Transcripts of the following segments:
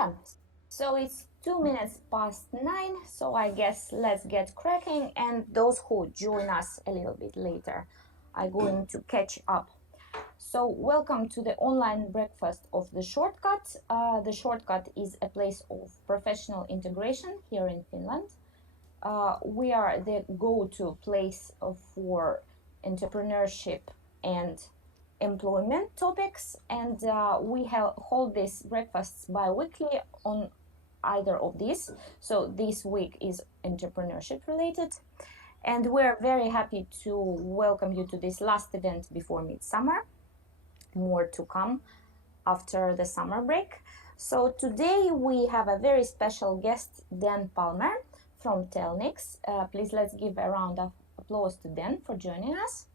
Yeah, so it's 2 minutes past 9, so I guess let's get cracking. And those who join us a little bit later are going to catch up. So, welcome to the online breakfast of the Shortcut. The Shortcut is a place of professional integration here in Finland. We are the go to place for entrepreneurship and employment topics, and we hold these breakfasts bi-weekly on either of these. So this week is entrepreneurship related, and we're very happy to welcome you to this last event before midsummer. More to come after the summer break. So today we have a very special guest, Dan Palmer from Telnix. Please let's give a round of applause to Dan for joining us.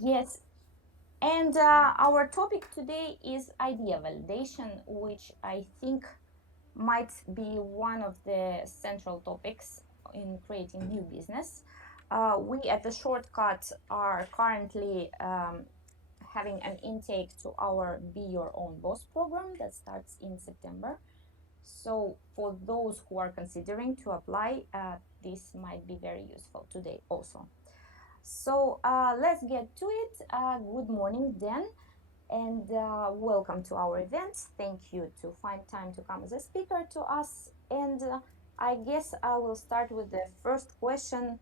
Yes, and our topic today is idea validation, which I think might be one of the central topics in creating new business. We at the Shortcut are currently having an intake to our Be Your Own Boss program that starts in September. So for those who are considering to apply, this might be very useful today also. So let's get to it. Good morning, Dan, and welcome to our event. Thank you to find time to come as a speaker to us. And I guess I will start with the first question,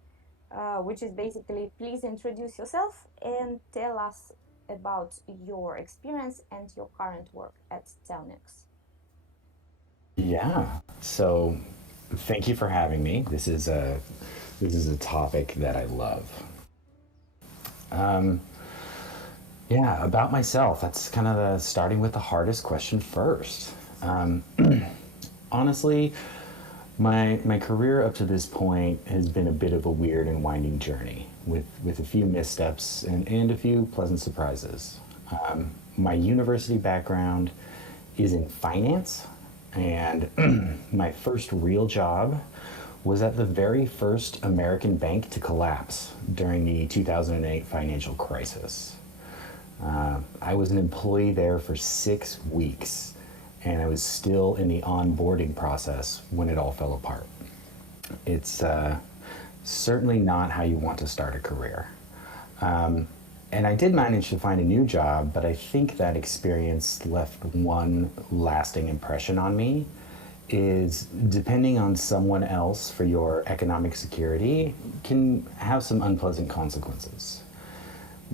which is basically, please introduce yourself and tell us about your experience and your current work at Telnix. Yeah. So thank you for having me. This is a topic that I love. Um, yeah, about myself. That's kind of the starting with the hardest question first. Um, Honestly, my career up to this point has been a bit of a weird and winding journey with a few missteps and a few pleasant surprises. My university background is in finance, and my first real job was at the very first American bank to collapse during the 2008 financial crisis. I was an employee there for 6 weeks, and I was still in the onboarding process when it all fell apart. It's certainly not how you want to start a career. And I did manage to find a new job, but I think that experience left one lasting impression on me is depending on someone else for your economic security can have some unpleasant consequences.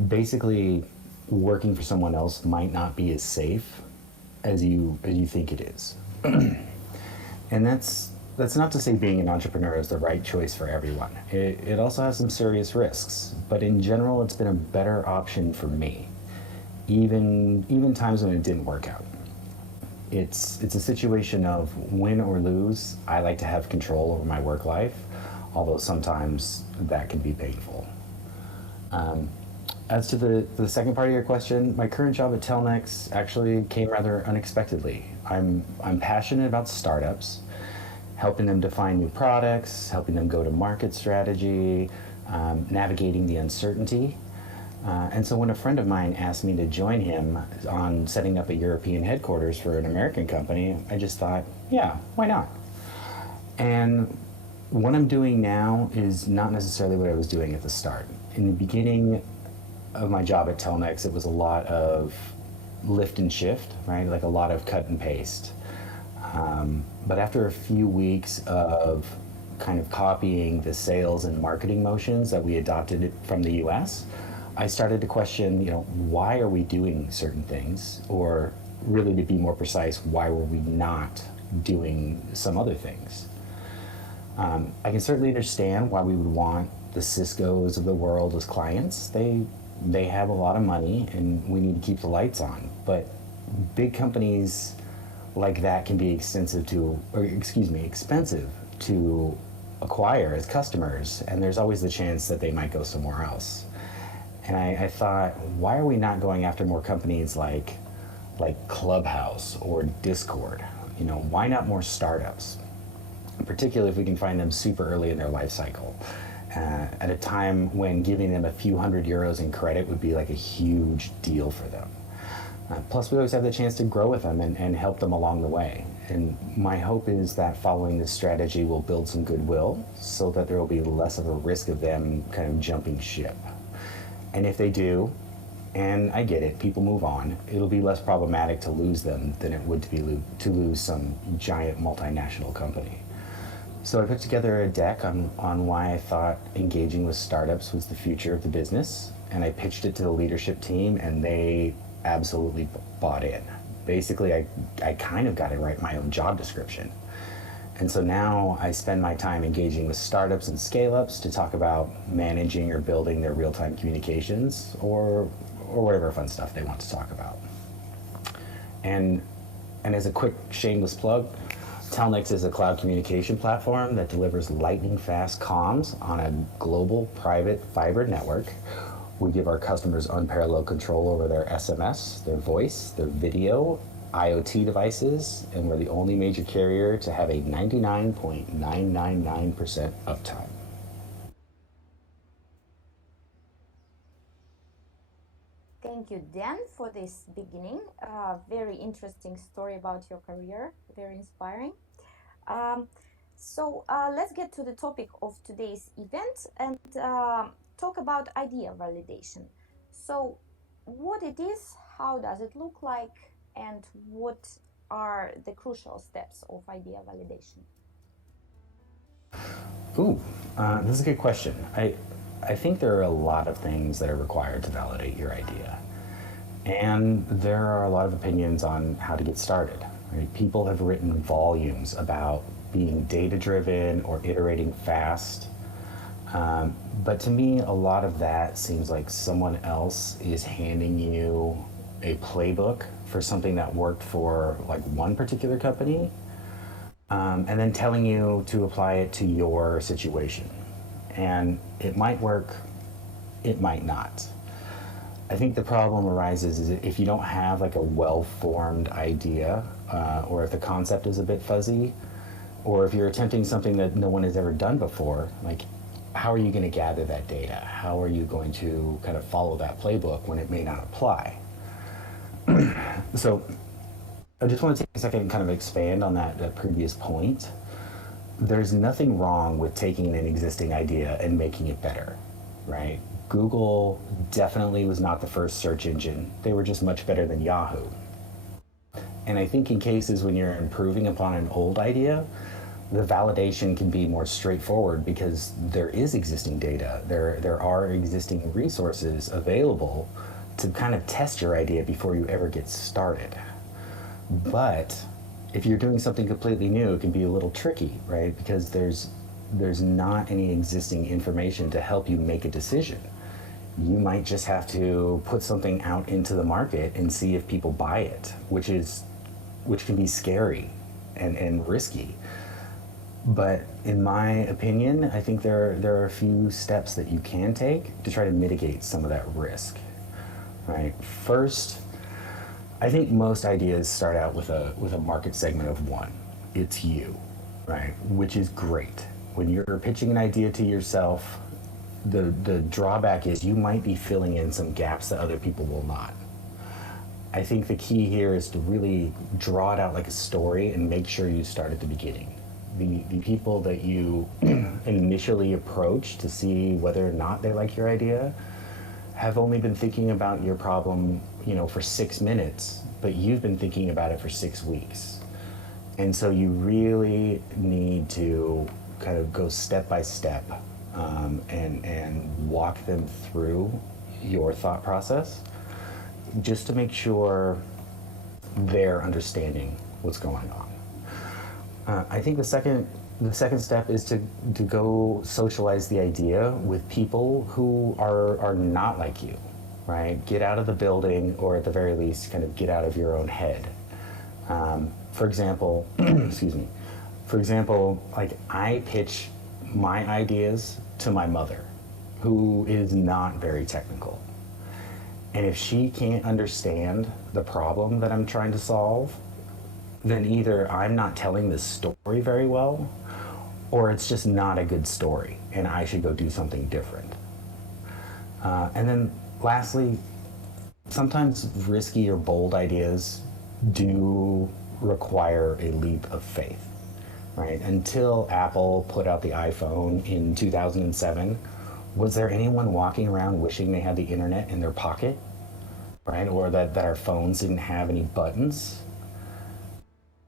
Basically, working for someone else might not be as safe as you think it is. And that's not to say being an entrepreneur is the right choice for everyone. It also has some serious risks, but in general, it's been a better option for me, even times when it didn't work out. It's a situation of win or lose. I like to have control over my work life, although sometimes that can be painful. As to the second part of your question, my current job at Telnex actually came rather unexpectedly. I'm passionate about startups, helping them define new products, helping them go to market strategy, navigating the uncertainty. And so when a friend of mine asked me to join him on setting up a European headquarters for an American company, I just thought, yeah, why not? And what I'm doing now is not necessarily what I was doing at the start. In the beginning of my job at Telnex, it was a lot of lift and shift, right? Like a lot of cut and paste. But after a few weeks of kind of copying the sales and marketing motions that we adopted from the US, I started to question, why are we doing certain things? Or really to be more precise, why were we not doing some other things? I can certainly understand why we would want the Ciscos of the world as clients. They have a lot of money and we need to keep the lights on. But big companies like that can be expensive to acquire as customers, and there's always the chance that they might go somewhere else. And I thought, why are we not going after more companies like Clubhouse or Discord? Why not more startups? Particularly if we can find them super early in their life cycle, at a time when giving them a few €100 in credit would be like a huge deal for them. Plus, we always have the chance to grow with them and help them along the way. And my hope is that following this strategy will build some goodwill so that there will be less of a risk of them kind of jumping ship. And if they do, and I get it, people move on, it'll be less problematic to lose them than it would to lose some giant multinational company. So I put together a deck on why I thought engaging with startups was the future of the business, and I pitched it to the leadership team, and they absolutely bought in. Basically, I kind of got to write my own job description. And so now I spend my time engaging with startups and scale-ups to talk about managing or building their real-time communications or whatever fun stuff they want to talk about. And as a quick shameless plug, Telnix is a cloud communication platform that delivers lightning fast comms on a global private fiber network. We give our customers unparalleled control over their SMS, their voice, their video, IoT devices, and we're the only major carrier to have a 99.999% uptime. Thank you, Dan, for this beginning. Very interesting story about your career, very inspiring. Um, let's get to the topic of today's event and talk about idea validation. So, what it is, how does it look like, and what are the crucial steps of idea validation? Ooh, this is a good question. I think there are a lot of things that are required to validate your idea. And there are a lot of opinions on how to get started. Right? People have written volumes about being data-driven or iterating fast. But to me, a lot of that seems like someone else is handing you a playbook for something that worked for like one particular company, and then telling you to apply it to your situation. And it might work, it might not. I think the problem arises is if you don't have like a well-formed idea, or if the concept is a bit fuzzy, or if you're attempting something that no one has ever done before, like how are you going to gather that data? How are you going to kind of follow that playbook when it may not apply? So I just want to take a second and kind of expand on that previous point. There's nothing wrong with taking an existing idea and making it better, right? Google definitely was not the first search engine. They were just much better than Yahoo. And I think in cases when you're improving upon an old idea, the validation can be more straightforward because there is existing data. There are existing resources available to kind of test your idea before you ever get started. But if you're doing something completely new, it can be a little tricky, right? Because there's not any existing information to help you make a decision. You might just have to put something out into the market and see if people buy it, which can be scary and risky. But in my opinion, I think there are a few steps that you can take to try to mitigate some of that risk, right? First, I think most ideas start out with a market segment of one. It's you, right? Which is great. When you're pitching an idea to yourself, the drawback is you might be filling in some gaps that other people will not. I think the key here is to really draw it out like a story and make sure you start at the beginning. The people that you initially approach to see whether or not they like your idea have only been thinking about your problem, for 6 minutes, but you've been thinking about it for 6 weeks. And so you really need to kind of go step by step, and walk them through your thought process just to make sure they're understanding what's going on. I think the second step is to go socialize the idea with people who are not like you, right? Get out of the building, or at the very least, kind of get out of your own head. For example, excuse me. For example, like I pitch my ideas to my mother, who is not very technical. And if she can't understand the problem that I'm trying to solve, then either I'm not telling this story very well, or it's just not a good story, and I should go do something different. And then lastly, sometimes risky or bold ideas do require a leap of faith, right? Until Apple put out the iPhone in 2007, was there anyone walking around wishing they had the internet in their pocket, right? Or that our phones didn't have any buttons?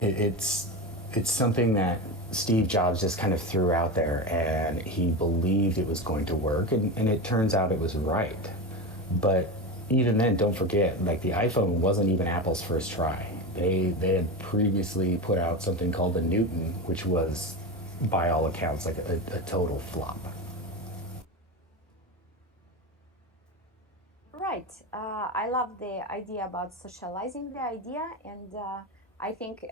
It, it's it's something that Steve Jobs just kind of threw out there, and he believed it was going to work, and it turns out it was right. But even then, don't forget, like the iPhone wasn't even Apple's first try. They had previously put out something called the Newton, which was, by all accounts, like a total flop. Right. I love the idea about socializing the idea, and I think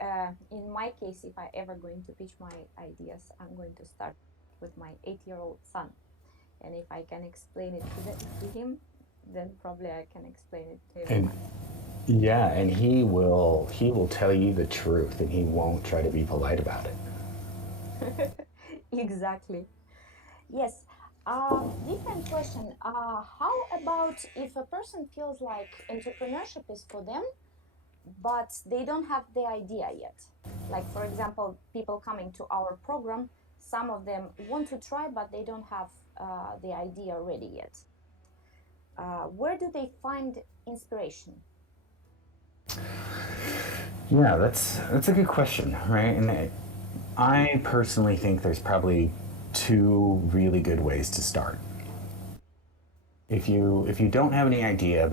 in my case, if I ever going to pitch my ideas, I'm going to start with my 8-year-old son, and if I can explain it to him, then probably I can explain it to And everyone. yeah, and he will tell you the truth, and he won't try to be polite about it. Exactly. Yes. Different question. How about if a person feels like entrepreneurship is for them, but they don't have the idea yet? Like, for example, people coming to our program, some of them want to try, but they don't have the idea ready yet. Where do they find inspiration? Yeah, that's a good question, right? And I personally think there's probably two really good ways to start. If you don't have any idea,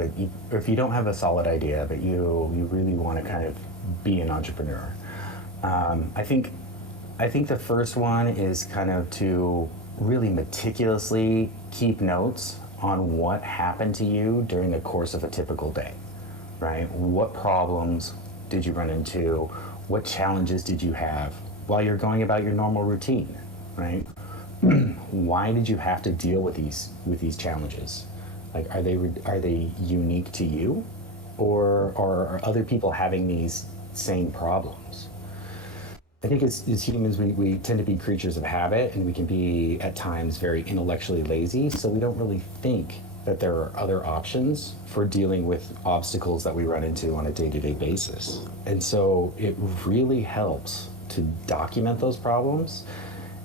or if you don't have a solid idea, but you really want to kind of be an entrepreneur, I think the first one is kind of to really meticulously keep notes on what happened to you during the course of a typical day, right? What problems did you run into? What challenges did you have while you're going about your normal routine, right? Why did you have to deal with these challenges? Like, are they unique to you, or are other people having these same problems? I think as humans, we tend to be creatures of habit, and we can be at times very intellectually lazy, so we don't really think that there are other options for dealing with obstacles that we run into on a day-to-day basis. And so it really helps to document those problems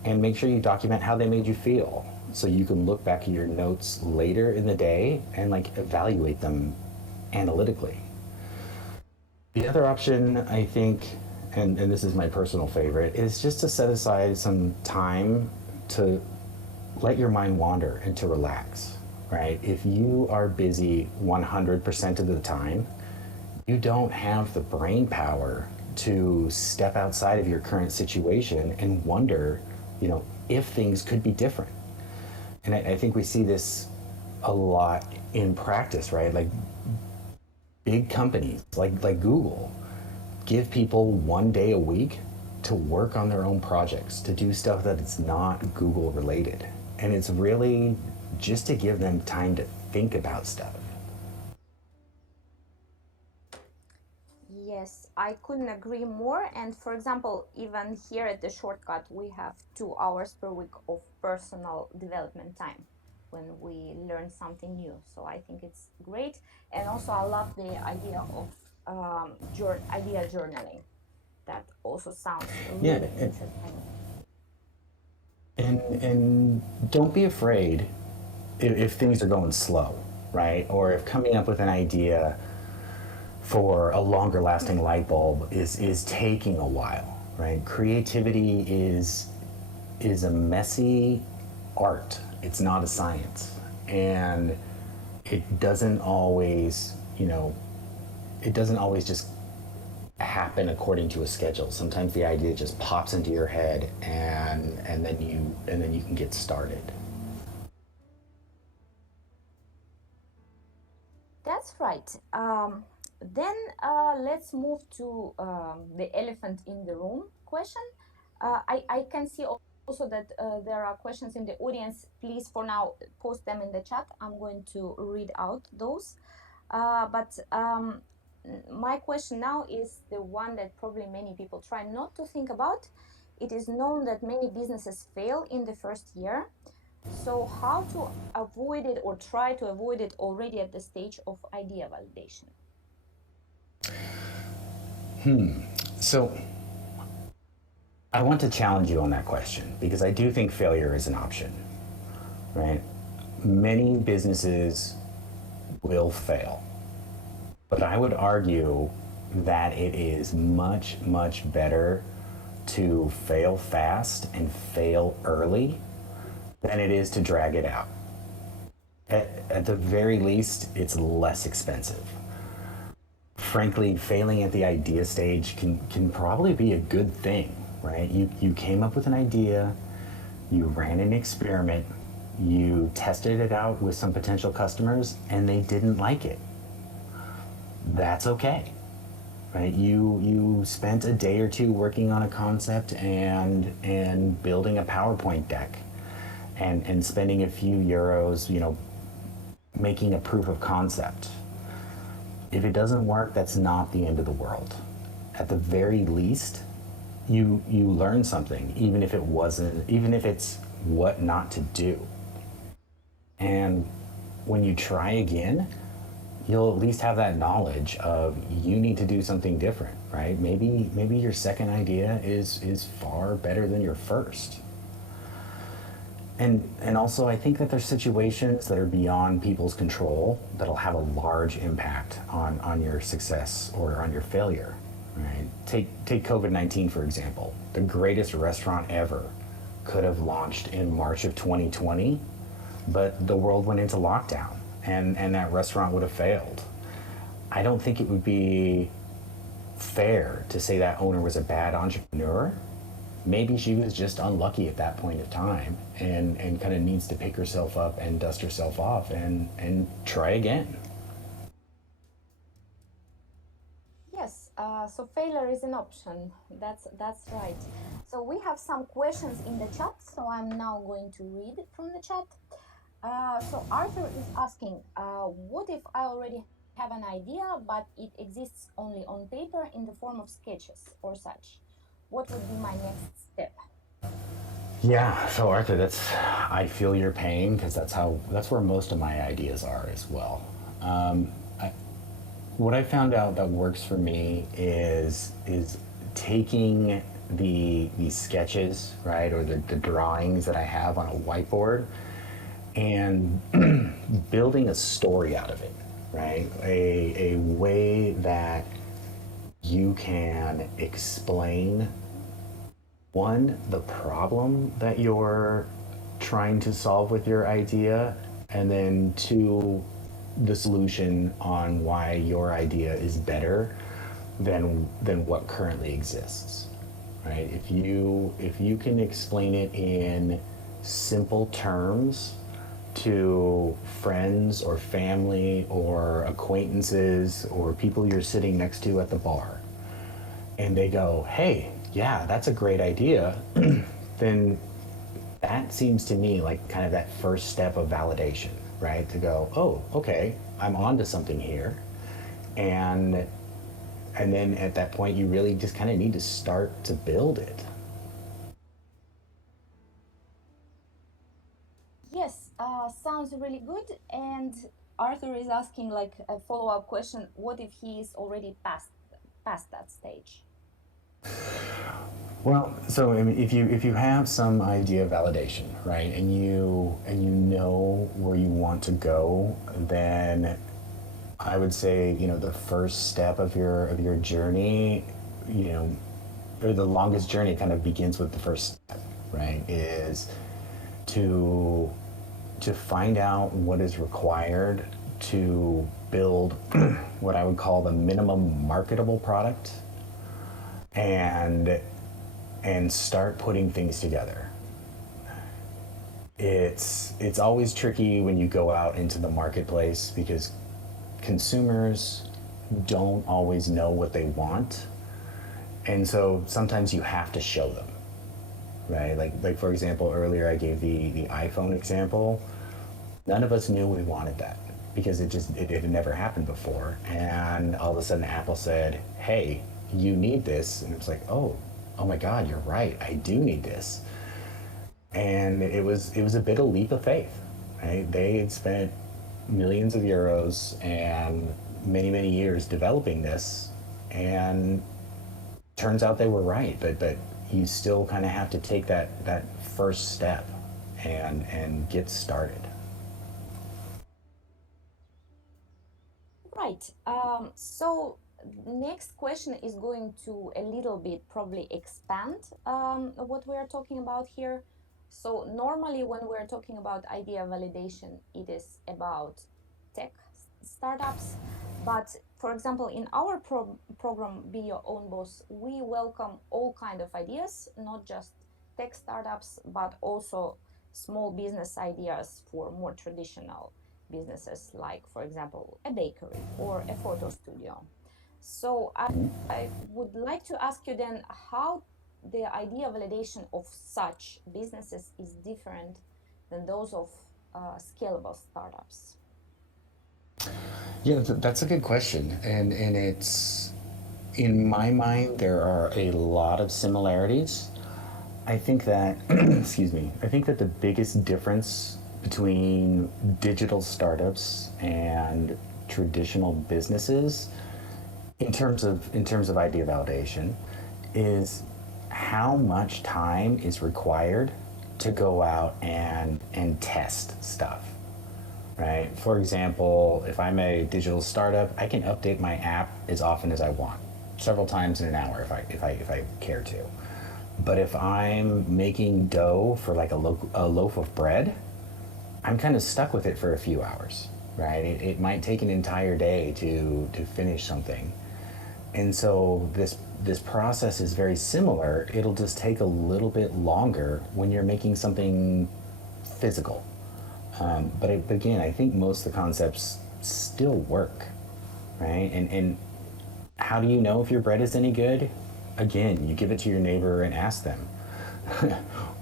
and make sure you document how they made you feel, so you can look back at your notes later in the day and like evaluate them analytically. The other option, I think, and this is my personal favorite, is just to set aside some time to let your mind wander and to relax, right? If you are busy 100% of the time, you don't have the brain power to step outside of your current situation and wonder, if things could be different. And I think we see this a lot in practice, right? Like big companies like Google give people 1 day a week to work on their own projects, to do stuff that it's not Google related. And it's really just to give them time to think about stuff. Yes, I couldn't agree more. And for example, even here at the shortcut, we have 2 hours per week of personal development time when we learn something new. So I think it's great. And also, I love the idea of idea journaling. That also sounds Yeah, really interesting. and don't be afraid if things are going slow, right? Or if coming up with an idea for a longer lasting light bulb is taking a while, right? Creativity is a messy art. It's not a science. And it doesn't always, it doesn't always just happen according to a schedule. Sometimes the idea just pops into your head, and then you can get started. That's right. Then let's move to the elephant in the room question. I can see also that there are questions in the audience. Please, for now, post them in the chat. I'm going to read out those. But my question now is the one that probably many people try not to think about. It is known that many businesses fail in the first year. So how to avoid it or try to avoid it already at the stage of idea validation? So I want to challenge you on that question because I do think failure is an option, right? Many businesses will fail, but I would argue that it is much, much better to fail fast and fail early than it is to drag it out. At the very least, it's less expensive. Frankly, failing at the idea stage can probably be a good thing, right? You came up with an idea, you ran an experiment, you tested it out with some potential customers, and they didn't like it. That's okay, right? You spent a day or two working on a concept and building a PowerPoint deck, and spending a few euros, making a proof of concept. If it doesn't work, that's not the end of the world. At the very least, you learn something, even if it's what not to do. And when you try again, you'll at least have that knowledge of you need to do something different, right? Maybe your second idea is far better than your first. And also, I think that there's situations that are beyond people's control that'll have a large impact on your success or on your failure. Right? Take COVID-19 for example. The greatest restaurant ever could have launched in March of 2020, but the world went into lockdown, and that restaurant would have failed. I don't think it would be fair to say that owner was a bad entrepreneur. Maybe she was just unlucky at that point of time and kind of needs to pick herself up and dust herself off and try again. Yes, so failure is an option. That's right. So we have some questions in the chat. So I'm now going to read it from the chat. So Arthur is asking, what if I already have an idea, but it exists only on paper in the form of sketches or such? What would be my next step? Yeah, so Arthur, that's I feel your pain because that's where most of my ideas are as well. I, what I found out that works for me is taking the sketches, right, or the drawings that I have on a whiteboard and building a story out of it, right? A way that you can explain one, the problem that you're trying to solve with your idea, and then two, the solution on why your idea is better than what currently exists. Right? If you can explain it in simple terms to friends or family or acquaintances or people you're sitting next to at the bar, and they go, hey, yeah, that's a great idea, then that seems to me like kind of that first step of validation, right? To go, oh, okay, I'm onto something here. And and then at that point you really just kind of need to start to build it. Yes, sounds really good. And Arthur is asking like a follow-up question: what if he is already past that stage? Well, so I mean, if you have some idea of validation, right, and you know where you want to go, then I would say the first step of your journey, you know, or the longest journey kind of begins with the first step, right? Is to to find out what is required to build what I would call the minimum marketable product and start putting things together. It's always tricky when you go out into the marketplace because consumers don't always know what they want, and so sometimes you have to show them, right? Like for example, earlier I gave the iPhone example. None of us knew we wanted that because it had never happened before, and all of a sudden Apple said, hey, you need this, and it was like, oh my god, you're right, I do need this. and it was a bit of leap of faith, right? They had spent millions of euros and many years developing this, and turns out they were right. But you still kind of have to take that first step and get started. Right. So next question is going to a little bit probably expand what we are talking about here. So normally when we're talking about idea validation, it is about tech startups. But for example, in our program, Be Your Own Boss, we welcome all kind of ideas, not just tech startups, but also small business ideas for more traditional businesses, like, for example, a bakery or a photo studio. So I would like to ask you then how the idea validation of such businesses is different than those of scalable startups. Yeah, that's a good question, and it's in my mind there are a lot of similarities. I think that, excuse me, I think that the biggest difference between digital startups and traditional businesses in terms of idea validation is how much time is required to go out and test stuff, right? For example, if I'm a digital startup, I can update my app as often as I want, several times in an hour if I care to. But if I'm making dough for like a loaf of bread, I'm kind of stuck with it for a few hours, right? It might take an entire day to finish something. And so this process is very similar. It'll just take a little bit longer when you're making something physical. But again, I think most of the concepts still work, right? And how do you know if your bread is any good? Again, you give it to your neighbor and ask them.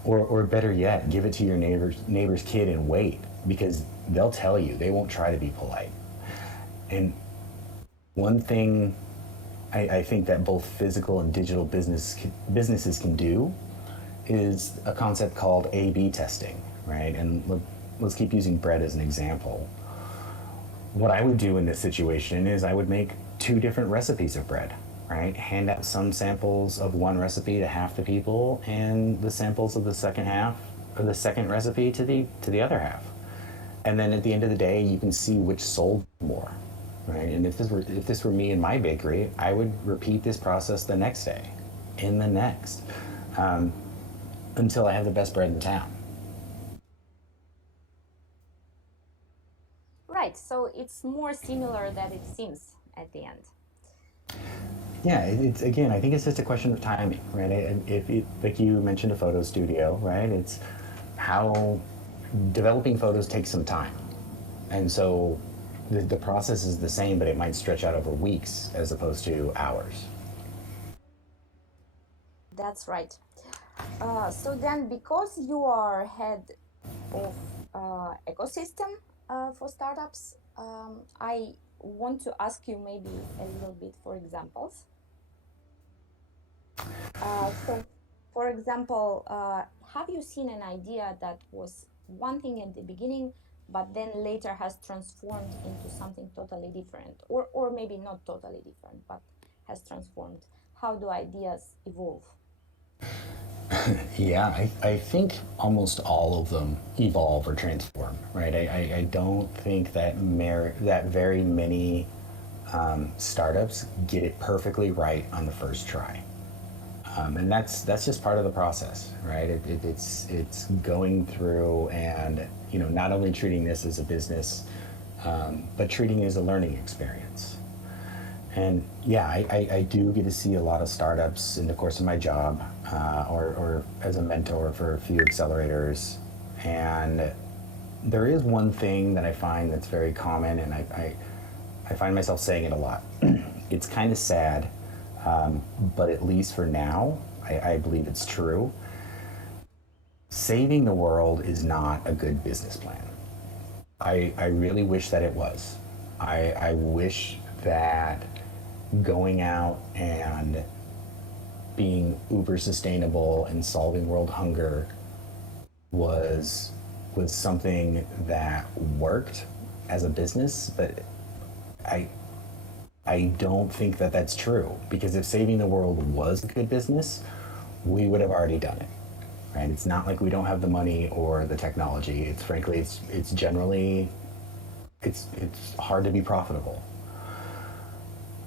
Or better yet, give it to your neighbor's kid and wait, because they'll tell you. They won't try to be polite. And one thing I think that both physical and digital businesses can do is a concept called A/B testing, right? And let's keep using bread as an example. What I would do in this situation is I would make two different recipes of bread, right? Hand out some samples of one recipe to half the people, and the samples of the second half, or the second recipe to the other half. And then at the end of the day, you can see which sold more, right? And if this were me in my bakery, I would repeat this process the next day, and the next, um, until I have the best bread in town. Right. So it's more similar than it seems at the end. Yeah, it's again, I think it's just a question of timing, right? If like you mentioned a photo studio, right? It's how developing photos takes some time, and so the process is the same, but it might stretch out over weeks as opposed to hours. That's right. So then, because you are head of ecosystem for startups, I want to ask you maybe a little bit for examples. So, for example, have you seen an idea that was one thing at the beginning, but then later has transformed into something totally different, or maybe not totally different, but has transformed? How do ideas evolve? Yeah, I think almost all of them evolve or transform, right? I don't think that very many startups get it perfectly right on the first try. And that's just part of the process, right? It's going through and not only treating this as a business, but treating it as a learning experience. And yeah, I do get to see a lot of startups in the course of my job, or as a mentor for a few accelerators. And there is one thing that I find that's very common, and I find myself saying it a lot. It's kind of sad, but at least for now, I believe it's true. Saving the world is not a good business plan. I really wish that it was. I wish that going out and being uber sustainable and solving world hunger was was something that worked as a business, but I I don't think that that's true, because if saving the world was a good business, we would have already done it. Right? It's not like we don't have the money or the technology. It's frankly, it's generally it's hard to be profitable.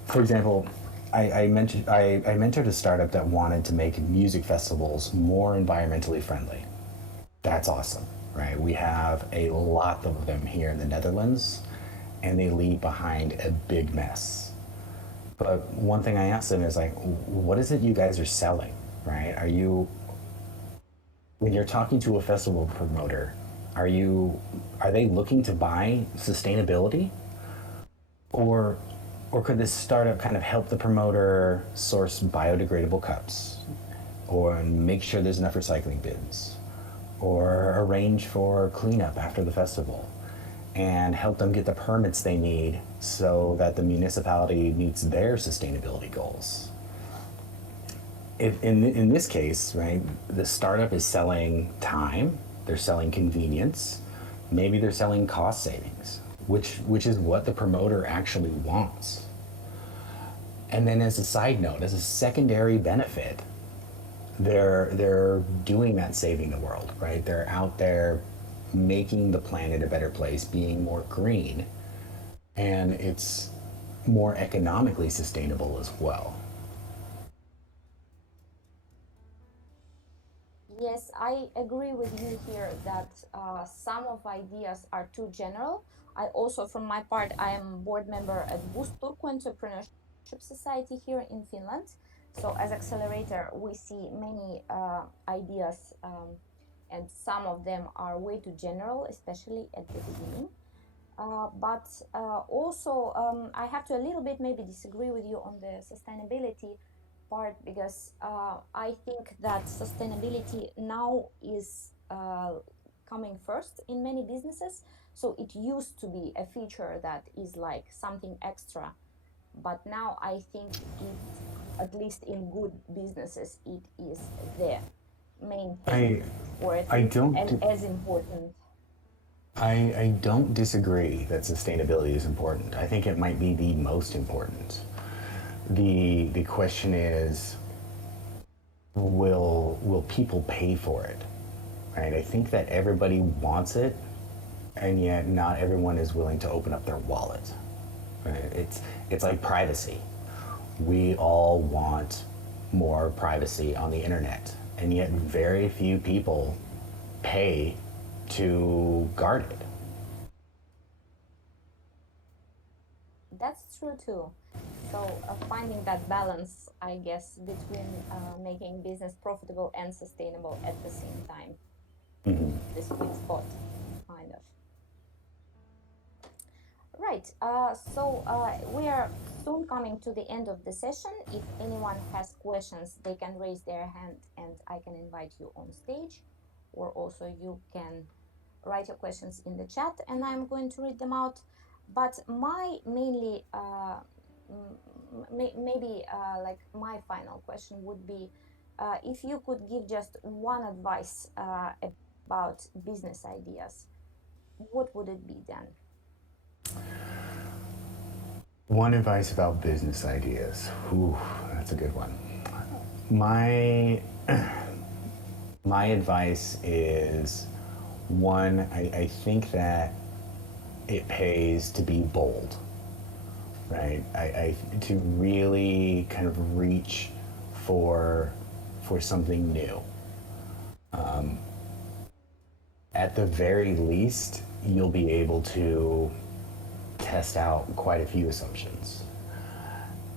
For example, I mentored a startup that wanted to make music festivals more environmentally friendly. That's awesome, right? We have a lot of them here in the Netherlands, and they leave behind a big mess. But one thing I asked them is like, what is it you guys are selling, right? Are you, when you're talking to a festival promoter, are you, are they looking to buy sustainability, or or could this startup kind of help the promoter source biodegradable cups, or make sure there's enough recycling bins, or arrange for cleanup after the festival, and help them get the permits they need so that the municipality meets their sustainability goals? If in this case, right, the startup is selling time, they're selling convenience, maybe they're selling cost savings, which is what the promoter actually wants. And then as a side note, as a secondary benefit, they're doing that, saving the world, right? They're out there making the planet a better place, being more green, and it's more economically sustainable as well. Yes, I agree with you here that some of ideas are too general. I also, from my part, I am board member at Boost Turku Entrepreneurship Society here in Finland. So as accelerator, we see many ideas, and some of them are way too general, especially at the beginning. But also, I have to a little bit maybe disagree with you on the sustainability part, because I think that sustainability now is coming first in many businesses. So it used to be a feature that is like something extra, but now I think it, at least in good businesses, it is the main thing, I or at I least don't as important. I don't disagree that sustainability is important. I think it might be the most important. The question is, will people pay for it? Right? I think that everybody wants it, and yet not everyone is willing to open up their wallet. Right? It's like privacy. We all want more privacy on the internet, and yet very few people pay to guard it. That's true too. So finding that balance, I guess, between making business profitable and sustainable at the same time, the sweet spot, kind of. Right. So we are soon coming to the end of the session. If anyone has questions, they can raise their hand and I can invite you on stage, or also you can write your questions in the chat and I'm going to read them out. But my mainly, maybe like my final question would be, if you could give just one advice about business ideas, what would it be then? One advice about business ideas. Ooh, that's a good one. My my advice is, one, I think that it pays to be bold, right? To really kind of reach for for something new. At the very least, you'll be able to test out quite a few assumptions.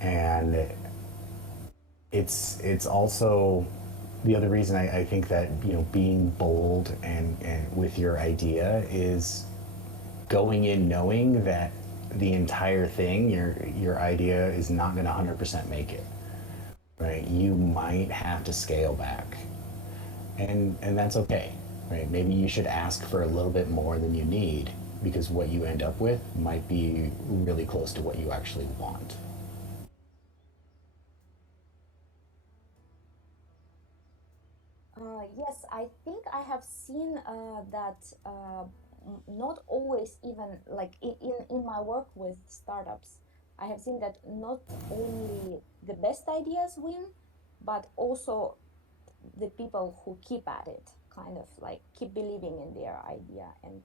And it's also the other reason I think that, being bold and with your idea is going in knowing that the entire thing, your idea is not going to 100% make it, right? You might have to scale back, and that's okay, right? Maybe you should ask for a little bit more than you need, because what you end up with might be really close to what you actually want. Yes, I think I have seen that not always, even like in my work with startups, I have seen that not only the best ideas win, but also the people who keep at it, kind of like keep believing in their idea and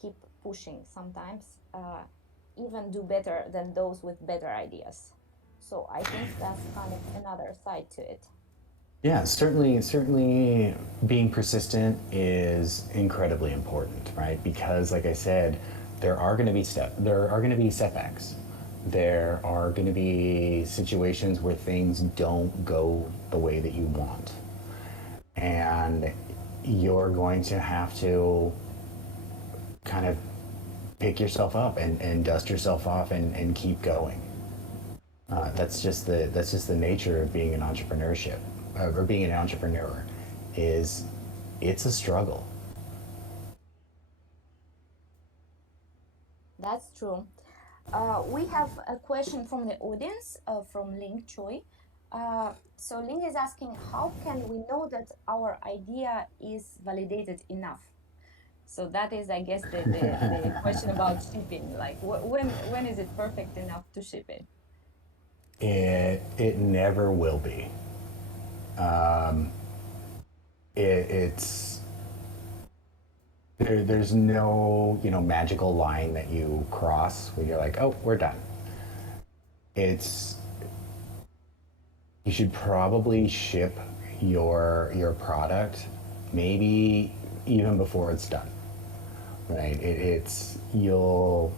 keep pushing sometimes, even do better than those with better ideas. So I think that's kind of another side to it. Yeah, certainly being persistent is incredibly important, right? Because like I said, there are going to be setbacks. There are going to be situations where things don't go the way that you want. And you're going to have to kind of pick yourself up and dust yourself off and keep going. That's just the nature of being an entrepreneurship or being an entrepreneur is it's a struggle. That's true. We have a question from the audience from Ling Choi. So Ling is asking, how can we know that our idea is validated enough? So that is, I guess, the question about shipping. Like, when is it perfect enough to ship it? It never will be. It's there's no magical line that you cross where you're like, oh, we're done. It's you should probably ship your product maybe even before it's done, right? It's you'll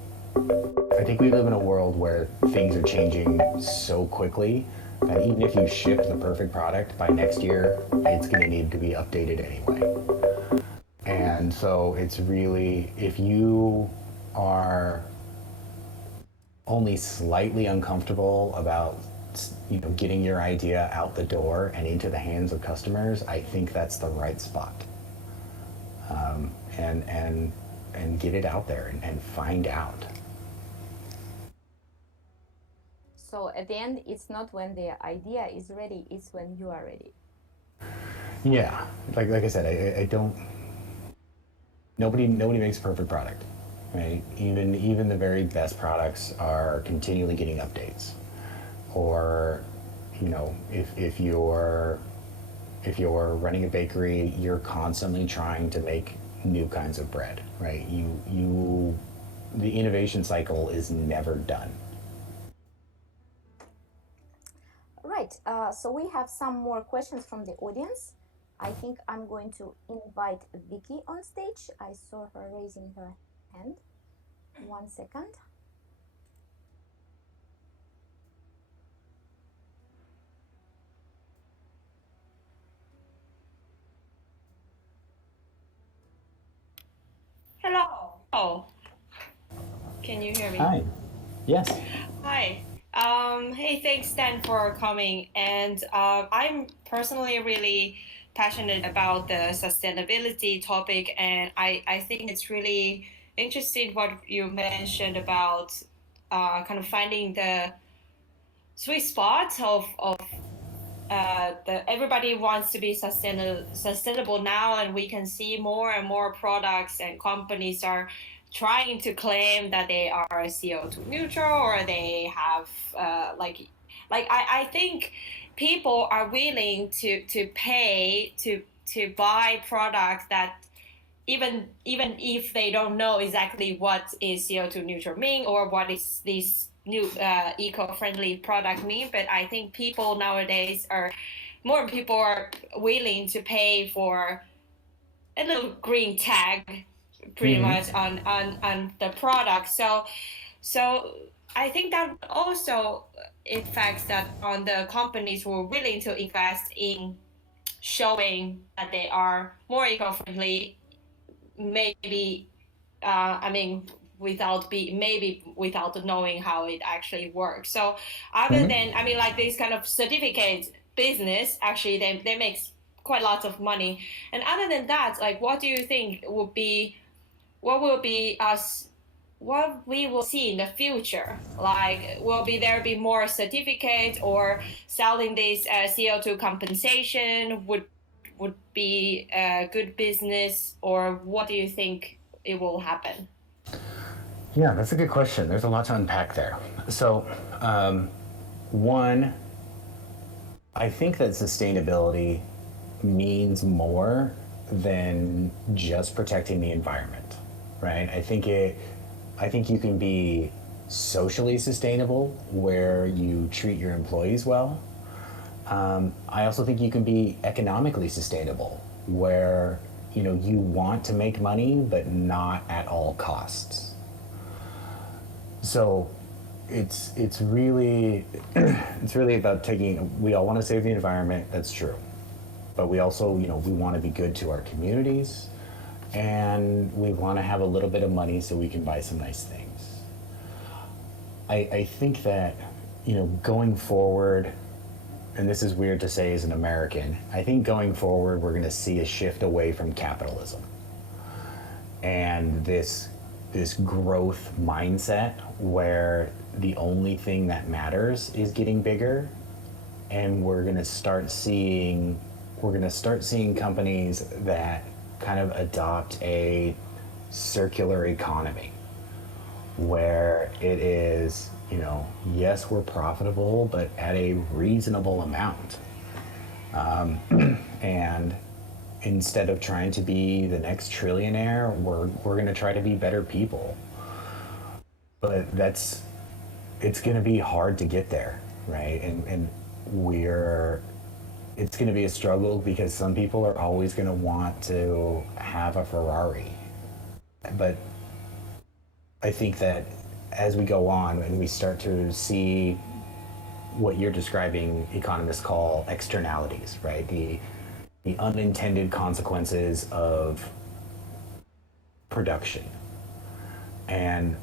I think we live in a world where things are changing so quickly that even if you ship the perfect product by next year, it's going to need to be updated anyway. And so it's really, if you are only slightly uncomfortable about getting your idea out the door and into the hands of customers, I think that's the right spot. And and get it out there and find out. So at the end, it's not when the idea is ready, it's when you are ready. Yeah, like I said, I don't. Nobody makes a perfect product, right? Even the very best products are continually getting updates. Or, if you're running a bakery, you're constantly trying to make new kinds of bread, right? The innovation cycle is never done. Right. So we have some more questions from the audience. I think I'm going to invite Vicky on stage. I saw her raising her hand. 1 second. Hello. Oh, can you hear me? Hi. Yes. Hi. Hey, thanks, Stan, for coming. And I'm personally really passionate about the sustainability topic, and I think it's really interesting what you mentioned about kind of finding the sweet spot of everybody wants to be sustainable now, and we can see more and more products and companies are trying to claim that they are CO2 neutral or they have I think people are willing to pay to buy products that even if they don't know exactly what is CO2 neutral mean or what is this new eco-friendly product mean, but I think people nowadays are more people are willing to pay for a little green tag pretty Mm-hmm. much on the product. So I think that also affects that on the companies who are willing to invest in showing that they are more eco-friendly, maybe I mean without knowing how it actually works. So other Mm-hmm. than I mean like this kind of certificate business, actually they make quite lots of money. And other than that, like what do you think would be what will be us what we will see in the future? Like, will be there be more certificates or selling this CO2 compensation? would be a good business, or what do you think it will happen? Yeah, that's a good question. There's a lot to unpack there. So, one, I think that sustainability means more than just protecting the environment, right? I think you can be socially sustainable where you treat your employees well. I also think you can be economically sustainable where, you want to make money, but not at all costs. So it's really it's really about taking. We all want to save the environment. That's true, but we also we want to be good to our communities, and we want to have a little bit of money so we can buy some nice things. I think that going forward, and this is weird to say as an American, I think going forward we're going to see a shift away from capitalism and this growth mindset where the only thing that matters is getting bigger, and we're going to start seeing companies that kind of adopt a circular economy where it is, yes, we're profitable, but at a reasonable amount. And instead of trying to be the next trillionaire, we're going to try to be better people. But it's going to be hard to get there, right? And it's going to be a struggle because some people are always going to want to have a Ferrari. But I think that as we go on and we start to see what you're describing, economists call externalities, right? The unintended consequences of production. And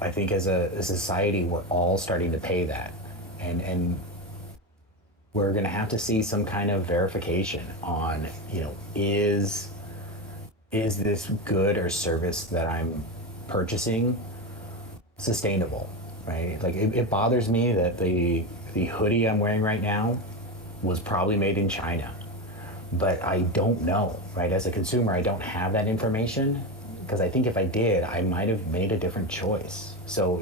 I think as a society, we're all starting to pay that. And we're going to have to see some kind of verification on, is this good or service that I'm purchasing sustainable, right? Like it bothers me that the hoodie I'm wearing right now was probably made in China, but I don't know, right? As a consumer, I don't have that information because I think if I did, I might have made a different choice. So,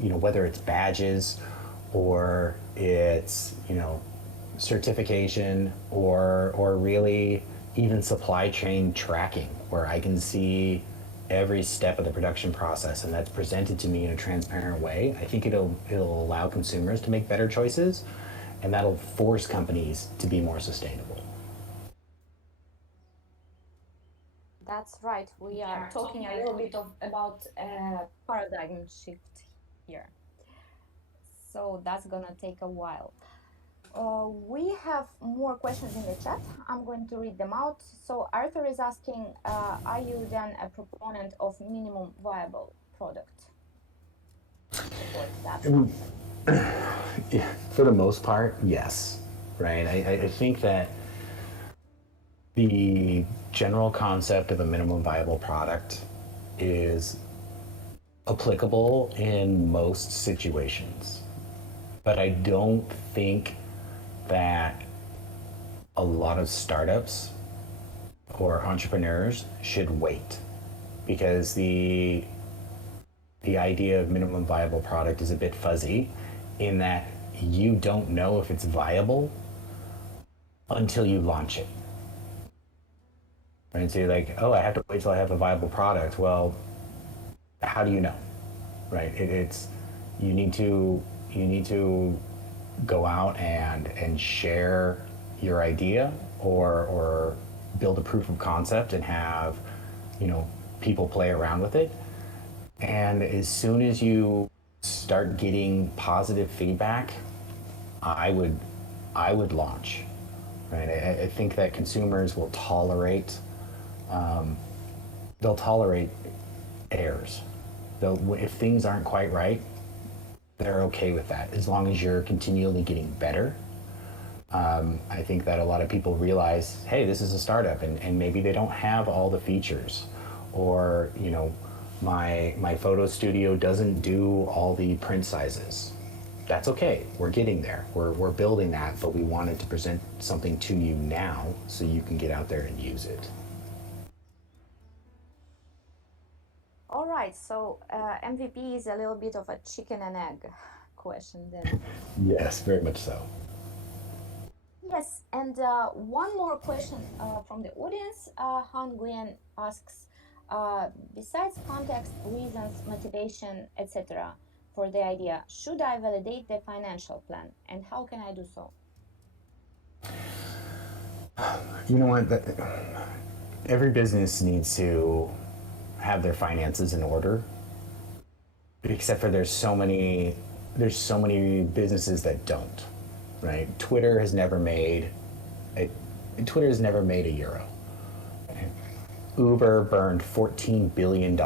whether it's badges or it's, certification or really even supply chain tracking where I can see every step of the production process and that's presented to me in a transparent way, I think it'll allow consumers to make better choices, and that'll force companies to be more sustainable. That's right. We are talking a little bit about paradigm shift here. So that's gonna take a while. We have more questions in the chat. I'm going to read them out. So Arthur is asking, are you then a proponent of minimum viable product? Yeah, for the most part, yes, right? I think that the general concept of a minimum viable product is applicable in most situations, but I don't think that a lot of startups or entrepreneurs should wait, because the idea of minimum viable product is a bit fuzzy in that you don't know if it's viable until you launch it. Right? So you're like, oh, I have to wait till I have a viable product. Well, how do you know? Right? It's you need to go out and share your idea or build a proof of concept and have people play around with it. And as soon as you start getting positive feedback, I would launch. Right? I think that consumers will tolerate they'll tolerate errors. If things aren't quite right, they're okay with that as long as you're continually getting better. I think that a lot of people realize, hey, this is a startup, and maybe they don't have all the features, or my photo studio doesn't do all the print sizes. that's okay. We're getting there. We're building that, but we wanted to present something to you now so you can get out there and use it. All right, so MVP is a little bit of a chicken and egg question then. Yes, very much so. Yes, and one more question from the audience. Han Nguyen asks, besides context, reasons, motivation, etc., for the idea, should I validate the financial plan, and how can I do so? You know what? Every business needs to have their finances in order, except for there's so many businesses that don't, right? A, Twitter has never made a euro. Uber burned $14 billion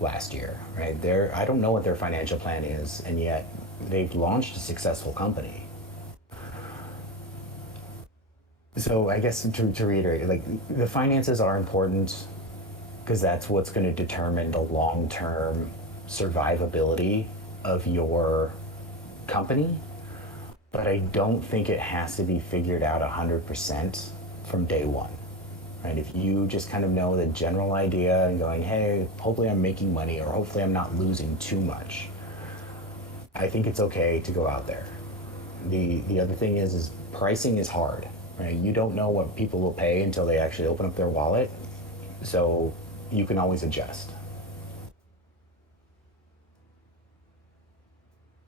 last year, right? I don't know what their financial plan is, and yet they've launched a successful company. So I guess to reiterate, like, the finances are important because that's what's going to determine the long-term survivability of your company. But I don't think it has to be figured out 100% from day one. Right? If you just kind of know the general idea and going, hey, hopefully I'm making money or hopefully I'm not losing too much, I think it's okay to go out there. The other thing is pricing is hard. Right? You don't know what people will pay until they actually open up their wallet, so you can always adjust.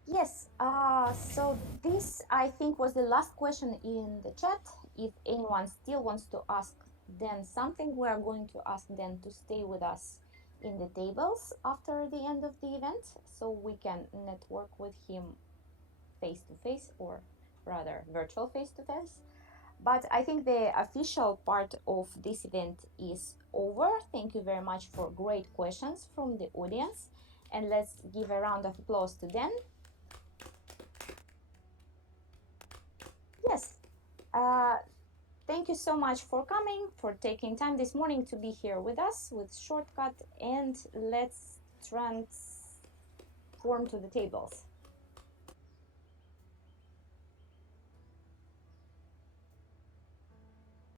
Yes, so this I think was the last question in the chat. If anyone still wants to ask Dan something, we are going to ask Dan to stay with us in the tables after the end of the event so we can network with him face to face, or rather virtual face to face. But I think the official part of this event is over. Thank you very much for great questions from the audience. And let's give a round of applause to Dan. Yes. Thank you so much for coming, for taking time this morning to be here with us with Shortcut, and let's transform to the tables.